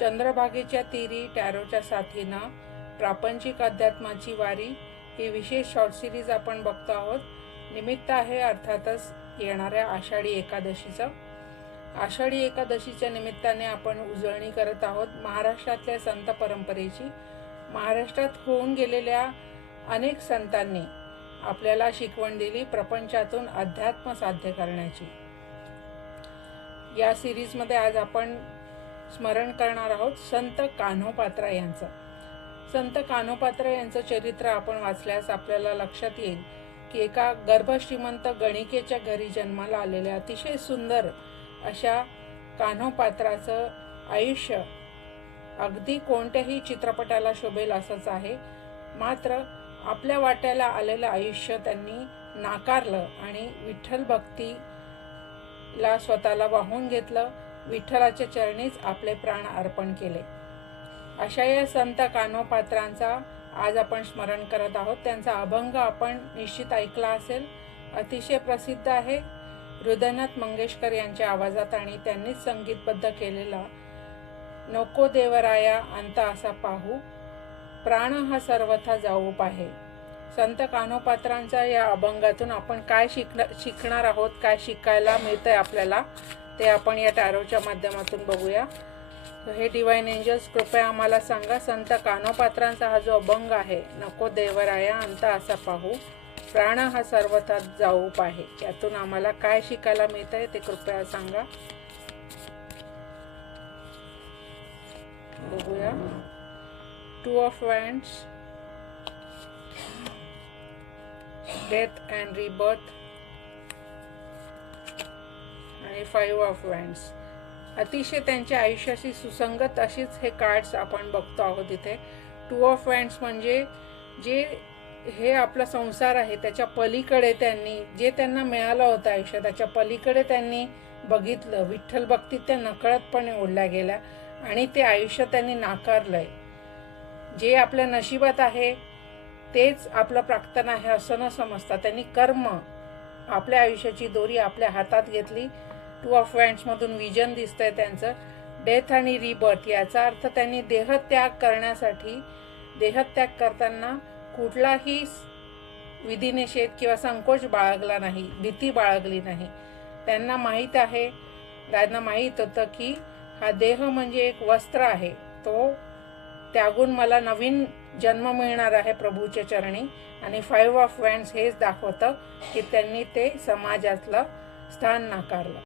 चंद्रभागेच्या तीरी टॅरोच्या साथीनं प्रापंचिक अध्यात्माची वारी ही विशेष शॉर्ट सिरीज आपण बघतो आहोत. निमित्त आहे अर्थातच येणाऱ्या आषाढी एकादशीचं. आषाढी एकादशीच्या निमित्ताने आपण उजळणी करत आहोत महाराष्ट्रातल्या संत परंपरेची. महाराष्ट्रात होऊन गेलेल्या अनेक संतांनी आपल्याला शिकवण दिली प्रपंचातून अध्यात्म साध्य करण्याची. या सिरीजमध्ये आज आपण स्मरण करणार आहोत संत कान्होपात्रा यांचं. संत कान्होपात्रा यांचं चरित्र आपण वाचल्यास आपल्याला लक्षात येईल की एका गर्भश्रीमंत गणिकेच्या घरी जन्माला आलेल्या अतिशय सुंदर अशा कान्होपात्राचं आयुष्य अगदी कोणत्याही चित्रपटाला शोभेल असंच आहे. मात्र आपल्या वाट्याला आलेलं आयुष्य त्यांनी नाकारलं आणि विठ्ठल भक्तीला स्वतःला वाहून घेतलं. विठ्ठलाच्या चरणीच आपले प्राण अर्पण केले. अशा या संत कान्होपात्रांचा आज आपण स्मरण करत आहोत. त्यांचा अभंग आपण निश्चित ऐकला असेल. अतिशय प्रसिद्ध आहे. हृदयनाथ मंगेशकर यांच्या आवाजात आणि त्यांनीच संगीतबद्ध केलेला नको देवराया अंत असा पाहू. प्राण हा सर्वथा जाऊ पाहे संत कानोपात्रांच्या या अभंगातून आपण काय शिकणार शिकणार आहोत काय शिकायला मिळतंय आपल्याला? ते आपण या टॅरोच्या माध्यमातून बघूया. तर हे डिवाईन एंजल्स कृपया आम्हाला सांगा संत कानोपात्रांचा हा जो अभंग आहे नको देवराया अंत असा पाहू. प्राण हा सर्वथा जाऊ पाहे यातून आम्हाला काय शिकायला मिळतंय ते कृपया सांगा. बघूया. Two of wands death and rebirth आणि फाईव्ह ऑफ वँड्स अतिशय त्यांच्या आयुष्याशी सुसंगत अशीच हे कार्ड्स आपण बघतो आहोत इथे. टू ऑफ वँड्स म्हणजे जे हे आपला संसार आहे त्याच्या पलीकडे त्यांनी जे त्यांना मिळालं होतं आयुष्य त्याच्या पलीकडे त्यांनी बघितलं विठ्ठल भक्तीत त्या नकळतपणे ओढल्या गेल्या आणि ते आयुष्य त्यांनी नाकारलंय. जे आपल्या नशिबात आहे तेच आपलं प्राक्तन आहे असं न समजता त्यांनी कर्म आपल्या आयुष्याची दोरी आपल्या हातात घेतली. टू ऑफ वँड्समधून विजन दिसतंय त्यांचं. डेथ आणि रिबर्थ याचा अर्थ त्यांनी देहत्याग करण्यासाठी देहत्याग करताना कुठलाही विधिनिषेध किंवा संकोच बाळगला नाही भीती बाळगली नाही. त्यांना माहीत आहे त्यांना माहीत होतं की हा देह म्हणजे एक वस्त्र आहे. तो त्यागून मला नवीन जन्म मिळणार आहे प्रभूच्या चरणी. आणि फाईव्ह ऑफ वँड्स हेच दाखवतं की त्यांनी ते समाजातलं स्थान नाकारलं.